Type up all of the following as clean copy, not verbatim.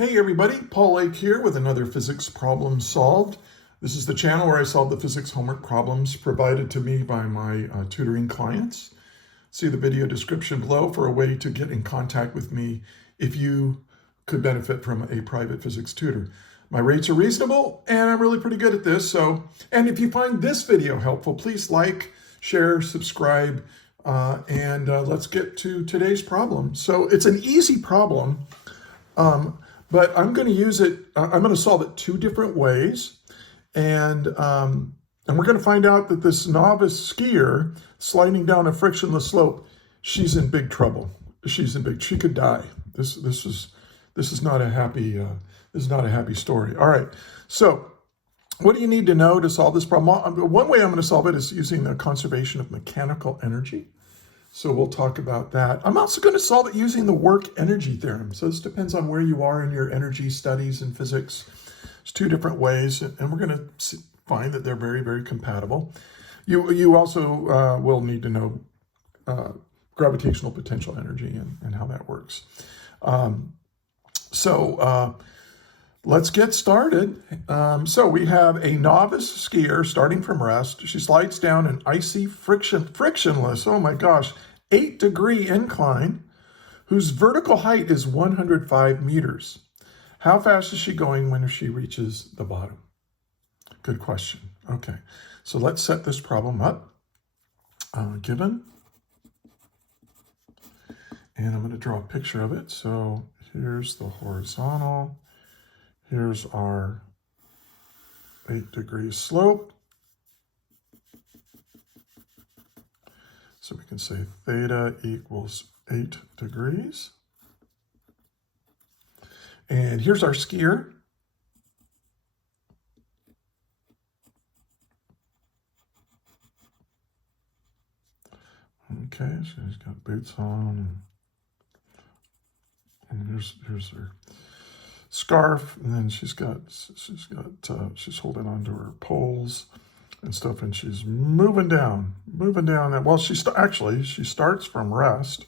Hey everybody, Paul Lake here with another physics problem solved. This is the channel where I solve the physics homework problems provided to me by my tutoring clients. See the video description below for a way to get in contact with me if you could benefit from a private physics tutor. My rates are reasonable and I'm really pretty good at this. And if you find this video helpful, please like, share, subscribe, and let's get to today's problem. So it's an easy problem. But I'm going to use it, I'm going to solve it two different ways. And we're going to find out that this novice skier sliding down a frictionless slope, she's in big trouble. She could die. This is not a happy story. All right. So what do you need to know to solve this problem? One way I'm going to solve it is using the conservation of mechanical energy. So we'll talk about that. I'm also going to solve it using the work energy theorem. So this depends on where you are in your energy studies in physics. There's two different ways, and we're going to find that they're very, very compatible. You also will need to know gravitational potential energy and how that works. Let's get started. So we have a novice skier starting from rest. She slides down an icy frictionless, oh my gosh, 8-degree incline whose vertical height is 105 meters. How fast is she going when she reaches the bottom? Good question. Okay, so let's set this problem up. Given, and I'm going to draw a picture of it. So here's the horizontal. Here's our 8-degree slope. So we can say theta equals 8 degrees. And here's our skier. Okay, she's got boots on, and here's her scarf, and then she's holding onto her poles and stuff, and she's moving down. Well, she starts from rest,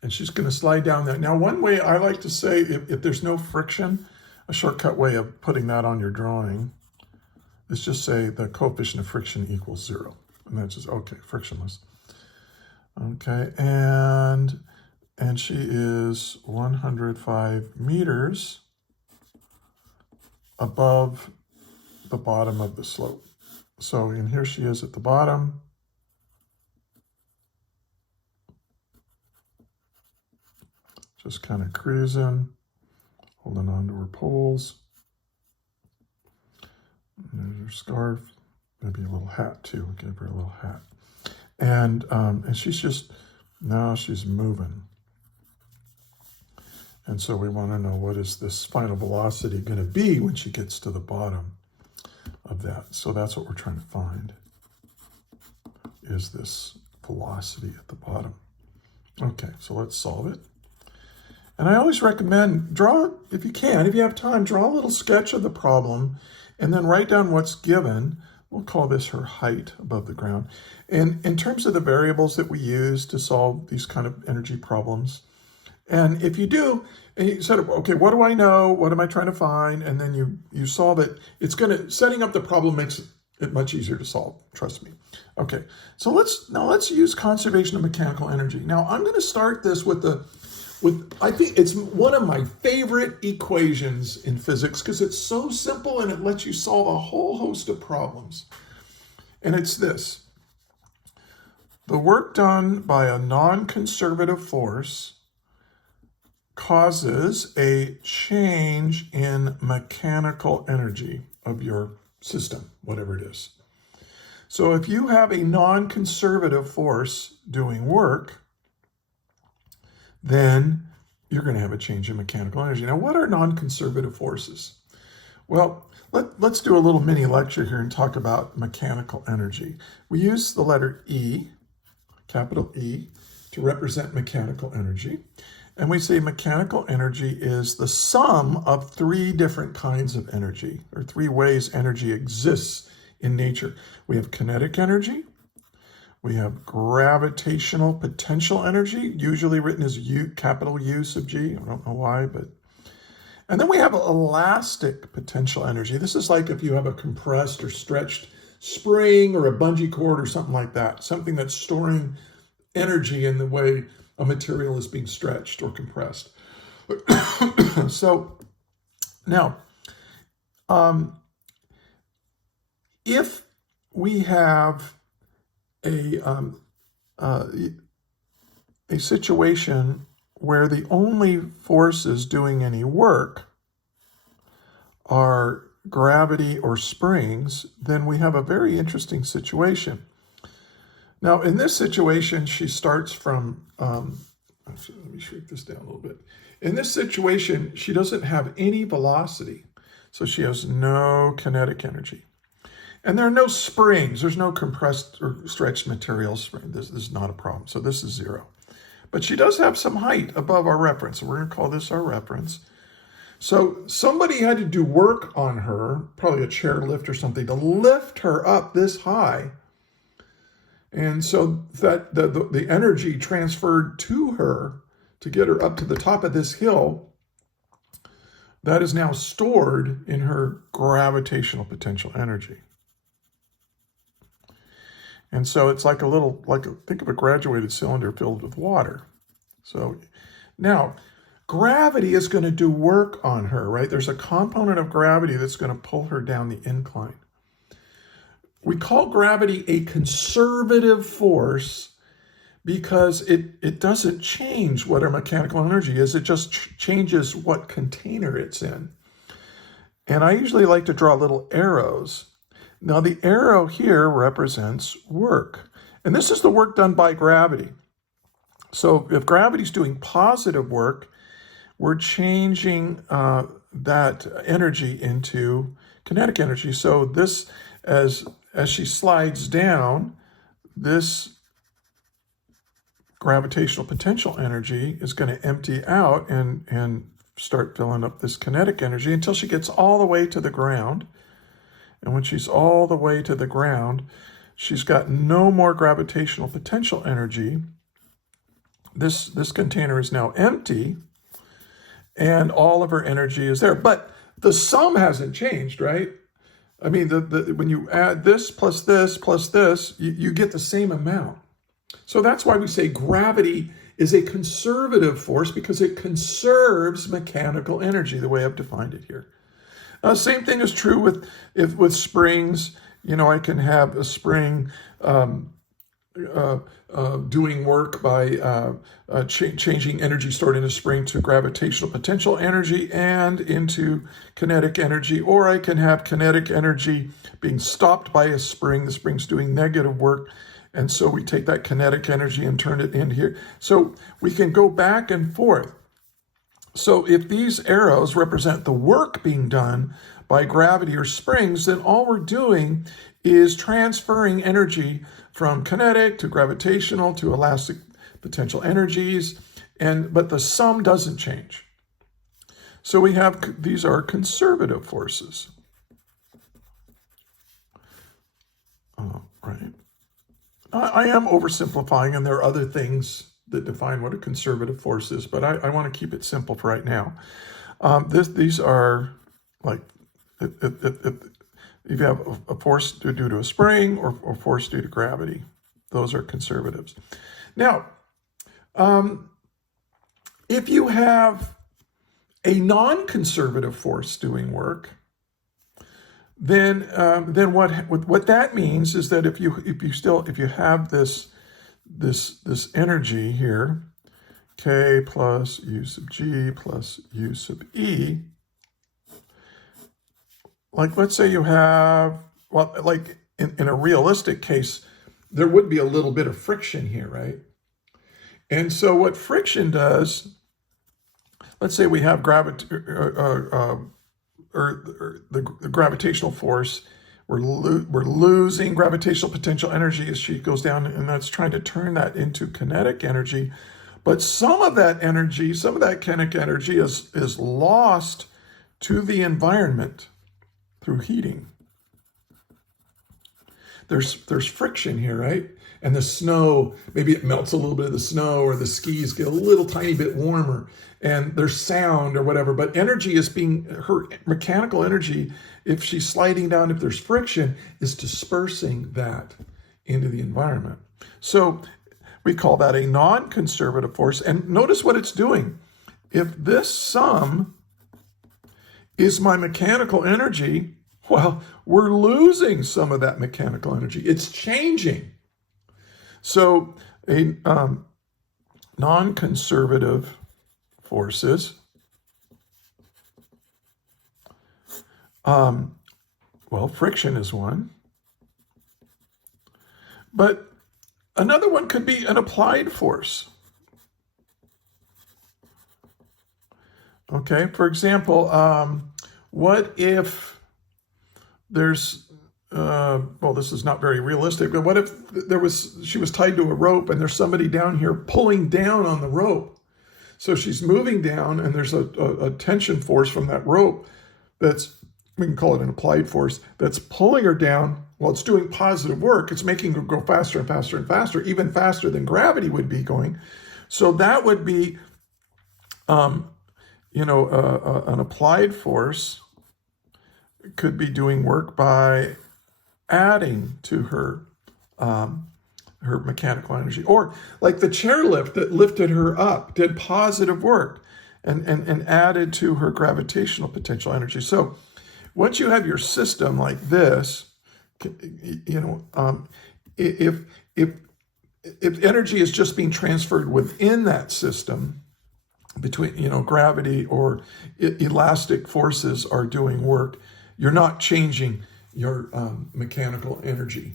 and she's going to slide down that. Now, one way I like to say, if there's no friction, a shortcut way of putting that on your drawing is just say the coefficient of friction equals 0, and that's just okay, frictionless. Okay, and she is 105 meters above the bottom of the slope. So, and here she is at the bottom. Just kind of cruising, holding on to her poles. And there's her scarf, maybe a little hat too. Give her a little hat. And now she's moving. And so we want to know, what is this final velocity going to be when she gets to the bottom of that? So that's what we're trying to find, is this velocity at the bottom. Okay, so let's solve it. And I always recommend if you have time, draw a little sketch of the problem and then write down what's given. We'll call this her height above the ground. And in terms of the variables that we use to solve these kind of energy problems, and if you do, and you said, okay, what do I know? What am I trying to find? And then you solve it. Setting up the problem makes it much easier to solve. Trust me. Okay, so let's use conservation of mechanical energy. Now I'm going to start this I think it's one of my favorite equations in physics because it's so simple and it lets you solve a whole host of problems. And it's this: the work done by a non-conservative force causes a change in mechanical energy of your system, whatever it is. So if you have a non-conservative force doing work, then you're going to have a change in mechanical energy. Now, what are non-conservative forces? Well, let's do a little mini lecture here and talk about mechanical energy. We use the letter E, capital E, to represent mechanical energy. And we say mechanical energy is the sum of 3 different kinds of energy, or 3 ways energy exists in nature. We have kinetic energy, we have gravitational potential energy, usually written as U, capital U sub G. I don't know why, but And then we have elastic potential energy. This is like if you have a compressed or stretched spring or a bungee cord or something like that, something that's storing energy in the way a material is being stretched or compressed. So now, if we have a situation where the only forces doing any work are gravity or springs, then we have a very interesting situation. Now, in this situation, she starts from, let me shrink this down a little bit. In this situation, she doesn't have any velocity, so she has no kinetic energy. And there are no springs. There's no compressed or stretched materials. This is not a problem, so this is 0. But she does have some height above our reference. So we're going to call this our reference. So somebody had to do work on her, probably a chair lift or something, to lift her up this high. And so that the energy transferred to her to get her up to the top of this hill, that is now stored in her gravitational potential energy. And so it's like think of a graduated cylinder filled with water. So now gravity is going to do work on her, right? There's a component of gravity that's going to pull her down the incline. We call gravity a conservative force because it doesn't change what our mechanical energy is. It just changes what container it's in. And I usually like to draw little arrows. Now, the arrow here represents work. And this is the work done by gravity. So if gravity's doing positive work, we're changing that energy into kinetic energy. So this, as she slides down, this gravitational potential energy is going to empty out and start filling up this kinetic energy until she gets all the way to the ground. And when she's all the way to the ground, she's got no more gravitational potential energy. This container is now empty, and all of her energy is there. But the sum hasn't changed, right? I mean, when you add this plus this plus this, you get the same amount. So that's why we say gravity is a conservative force, because it conserves mechanical energy, the way I've defined it here. Same thing is true with springs. You know, I can have a spring doing work by changing energy stored in a spring to gravitational potential energy and into kinetic energy, or I can have kinetic energy being stopped by a spring. The spring's doing negative work, and so we take that kinetic energy and turn it in here. So we can go back and forth. So if these arrows represent the work being done by gravity or springs, then all we're doing is transferring energy from kinetic to gravitational to elastic potential energies, but the sum doesn't change. So we have, these are conservative forces. Right. I am oversimplifying, and there are other things that define what a conservative force is, but I want to keep it simple for right now. These are like, if you have a force due to a spring or force due to gravity, those are conservatives. Now, if you have a non-conservative force doing work, then what that means is that if you have this energy here, K plus U sub G plus U sub E, like let's say you have, well, like in a realistic case, there would be a little bit of friction here, right? And so what friction does, let's say we have the gravitational force, we're losing gravitational potential energy as she goes down, and that's trying to turn that into kinetic energy. But some of that energy, some of that kinetic energy is lost to the environment through heating. There's friction here, right? and the snow, maybe it melts a little bit of the snow, or the skis get a little tiny bit warmer, and there's sound or whatever, but energy is being, her mechanical energy, if she's sliding down, if there's friction, is dispersing that into the environment. So we call that a non-conservative force. And notice what it's doing. If this sum is my mechanical energy, well, we're losing some of that mechanical energy. It's changing. So a non-conservative forces, well, friction is one. But another one could be an applied force. Okay, for example, what if there's, well, this is not very realistic, but what if she was tied to a rope and there's somebody down here pulling down on the rope? So she's moving down and there's a tension force from that rope that's, we can call it an applied force, that's pulling her down. Well, it's doing positive work. It's making her go faster and faster and faster, even faster than gravity would be going. So that would be, an applied force could be doing work by adding to her her mechanical energy. Or like the chairlift that lifted her up did positive work and added to her gravitational potential energy. So once you have your system like this, if energy is just being transferred within that system, between gravity or elastic forces are doing work, you're not changing your mechanical energy.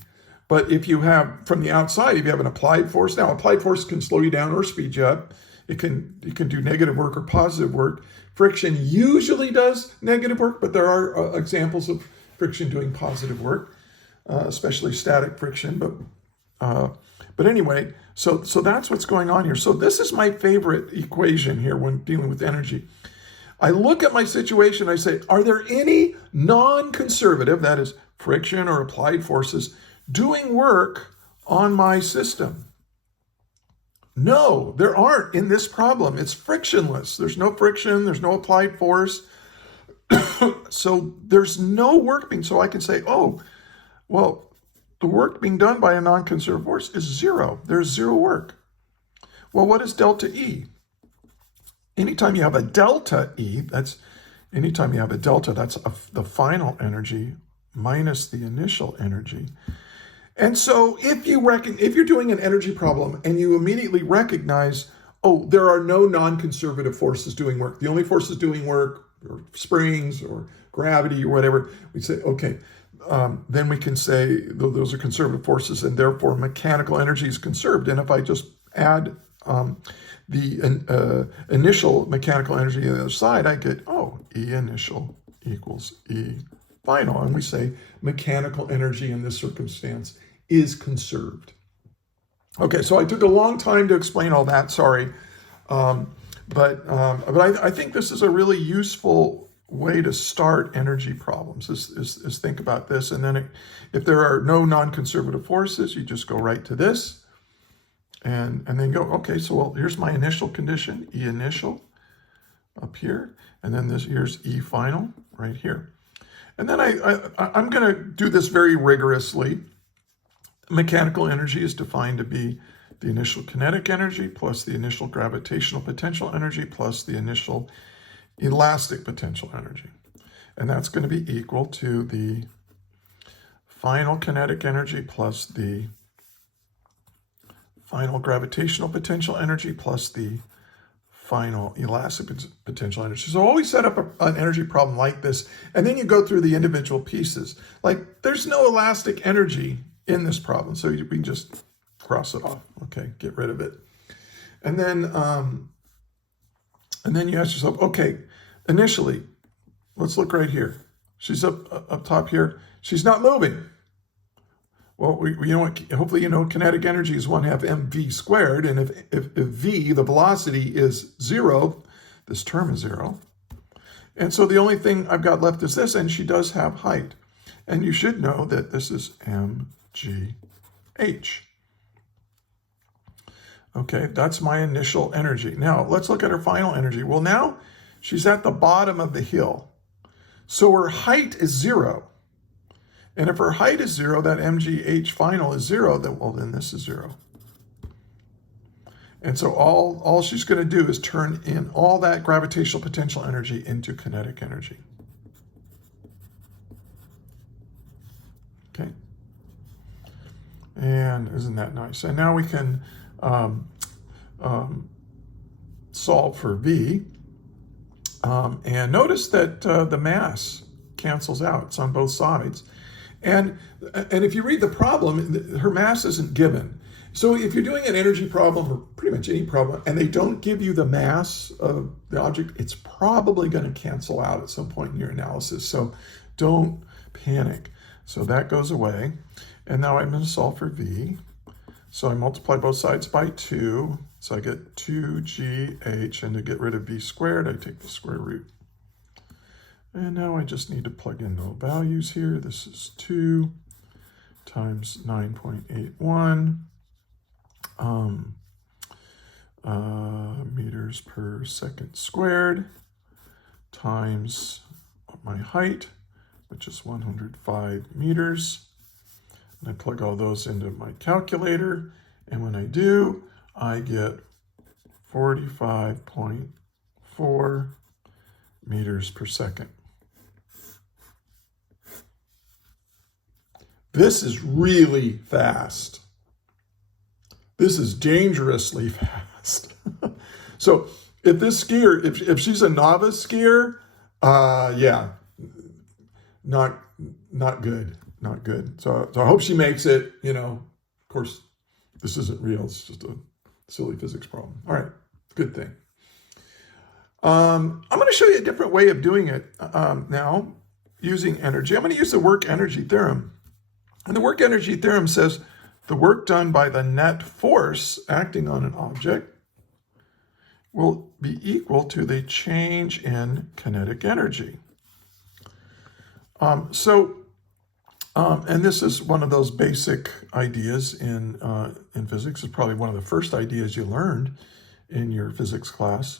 But if you have from the outside, if you have an applied force, now applied force can slow you down or speed you up. It can do negative work or positive work. Friction usually does negative work, but there are examples of friction doing positive work, especially static friction. But anyway, so that's what's going on here. So this is my favorite equation here when dealing with energy. I look at my situation, I say, are there any non-conservative, that is friction or applied forces, doing work on my system? No, there aren't in this problem. It's frictionless. There's no friction, there's no applied force. So there's no work being, so I can say, oh, well, the work being done by a non-conservative force is zero. There's zero work. Well, what is delta E? Anytime you have a delta E, that's the final energy minus the initial energy. And so if you're doing an energy problem and you immediately recognize, oh, there are no non-conservative forces doing work. The only forces doing work are springs or gravity or whatever. We say, okay, then we can say those are conservative forces and therefore mechanical energy is conserved. And if I just add the initial mechanical energy on the other side, I get, oh, E initial equals E final. And we say mechanical energy in this circumstance is conserved. Okay, so I took a long time to explain all that, sorry. But I think this is a really useful way to start energy problems, is think about this. And then if there are no non-conservative forces, you just go right to this and then go, okay, so well, here's my initial condition, E initial up here. And then here's E final right here. And then I'm going to do this very rigorously. Mechanical energy is defined to be the initial kinetic energy plus the initial gravitational potential energy plus the initial elastic potential energy. And that's going to be equal to the final kinetic energy plus the final gravitational potential energy plus the final elastic potential energy. So always set up an energy problem like this, and then you go through the individual pieces. Like there's no elastic energy in this problem, so we can just cross it off. Okay, get rid of it. And then you ask yourself, okay, initially, let's look right here. She's up top here. She's not moving. Well, you know what? Hopefully you know kinetic energy is 1/2 mv squared, and if v, the velocity, is 0, this term is 0. And so the only thing I've got left is this, and she does have height. And you should know that this is mgh. Okay, that's my initial energy. Now, let's look at her final energy. Well, now she's at the bottom of the hill. So her height is 0. And if her height is 0, that mgh final is 0, then this is 0. And so all she's going to do is turn in all that gravitational potential energy into kinetic energy. Okay. And isn't that nice? And now we can solve for V. And notice that the mass cancels out. It's on both sides. And if you read the problem, her mass isn't given. So if you're doing an energy problem or pretty much any problem, and they don't give you the mass of the object, it's probably going to cancel out at some point in your analysis. So don't panic. So that goes away. And now I'm going to solve for V. So I multiply both sides by 2. So I get 2gh. And to get rid of V squared, I take the square root. And now I just need to plug in no values here. This is 2 times 9.81 meters per second squared times my height, which is 105 meters. And I plug all those into my calculator. And when I do, I get 45.4 meters per second. This is really fast. This is dangerously fast. So if this skier, if she's a novice skier, yeah, not good, not good. So I hope she makes it. You know, of course, this isn't real. It's just a silly physics problem. All right, good thing. I'm going to show you a different way of doing it now using energy. I'm going to use the work energy theorem. And the work energy theorem says the work done by the net force acting on an object will be equal to the change in kinetic energy. And this is one of those basic ideas in physics. It's probably one of the first ideas you learned in your physics class.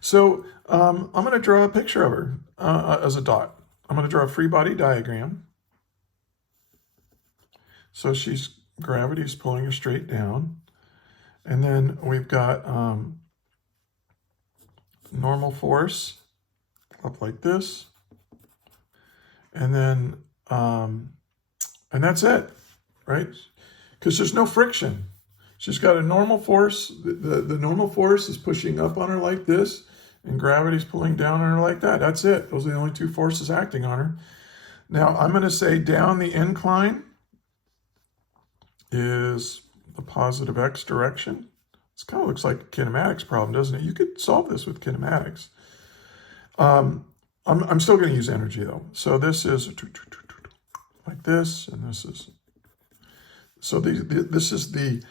So I'm going to draw a picture of her as a dot. I'm going to draw a free body diagram. So gravity is pulling her straight down. And then we've got normal force up like this. And then, and that's it, right? Because there's no friction. She's got a normal force. The normal force is pushing up on her like this, and gravity's pulling down on her like that. That's it. Those are the only two forces acting on her. Now, I'm going to say down the incline is the positive x direction. It kind of looks like a kinematics problem, doesn't it? You could solve this with kinematics. I'm still going to use energy, though. So this is like this, and this is... So this is the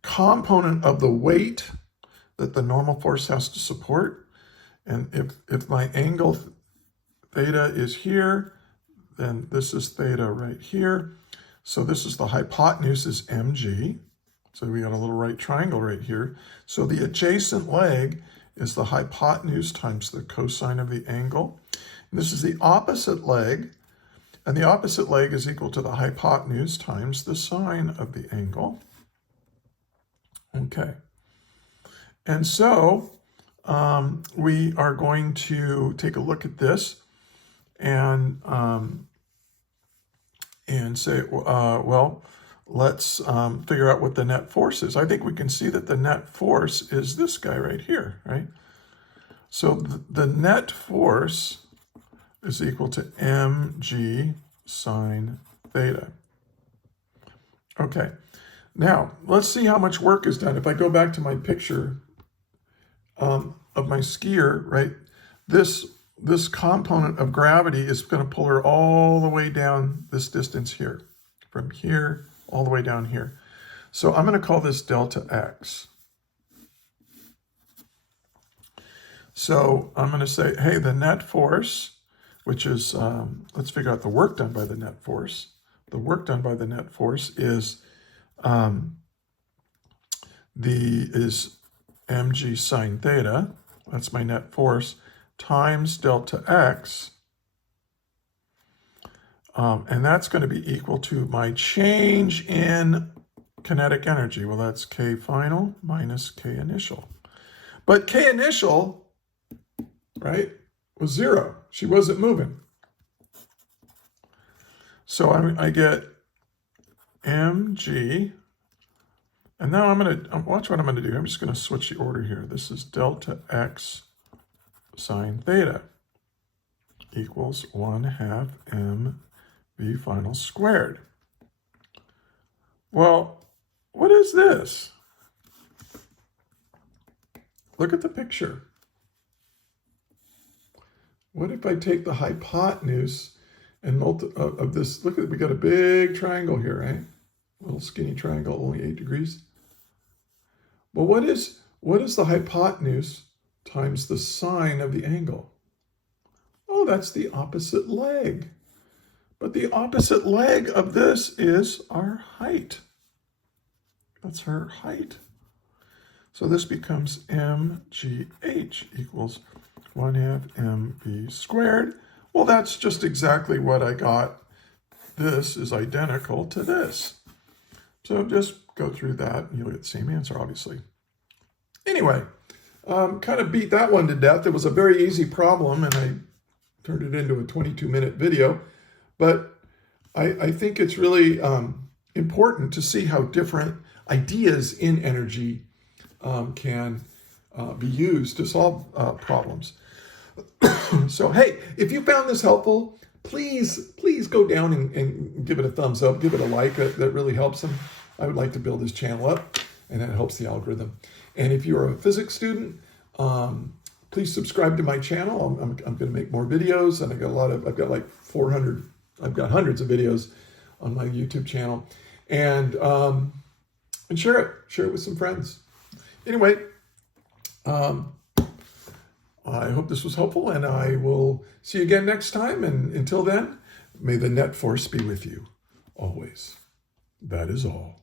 component of the weight that the normal force has to support. And if my angle theta is here, then this is theta right here. So this is the hypotenuse is mg. So we got a little right triangle right here. So the adjacent leg is the hypotenuse times the cosine of the angle. And this is the opposite leg. And the opposite leg is equal to the hypotenuse times the sine of the angle. Okay. And so we are going to take a look at this and say, well, let's figure out what the net force is. I think we can see that the net force is this guy right here, right? So the net force is equal to mg sine theta. Okay, now let's see how much work is done. If I go back to my picture of my skier, right, this component of gravity is going to pull her all the way down this distance here, from here all the way down here. So I'm going to call this delta x. So I'm going to say, hey, the net force, which is, let's figure out the work done by the net force. The work done by the net force is is mg sine theta, that's my net force, times delta x, and that's going to be equal to my change in kinetic energy. Well, that's K final minus K initial. But K initial, right, was 0. She wasn't moving. So I get mg, and now watch what I'm going to do. I'm just going to switch the order here. This is delta x sine theta equals 1/2 mv final squared. Well, what is this? Look at the picture. What if I take the hypotenuse and of this? Look at, we got a big triangle here, right? Little skinny triangle, only 8 degrees. Well, what is the hypotenuse times the sine of the angle? Oh, that's the opposite leg. But the opposite leg of this is our height. That's her height. So this becomes mgh equals 1/2 mv squared. Well, that's just exactly what I got. This is identical to this. So just go through that and you'll get the same answer, obviously. Anyway, kind of beat that one to death. It was a very easy problem and I turned it into a 22-minute video. But I think it's really important to see how different ideas in energy can be used to solve problems. So, hey, if you found this helpful, please go down and give it a thumbs up, give it a like. That really helps them. I would like to build this channel up, and that helps the algorithm. And if you're a physics student, please subscribe to my channel. I'm going to make more videos, and I've got like 400. I've got hundreds of videos on my YouTube channel, and share it with some friends. Anyway, I hope this was helpful, and I will see you again next time. And until then, may the net force be with you always. That is all.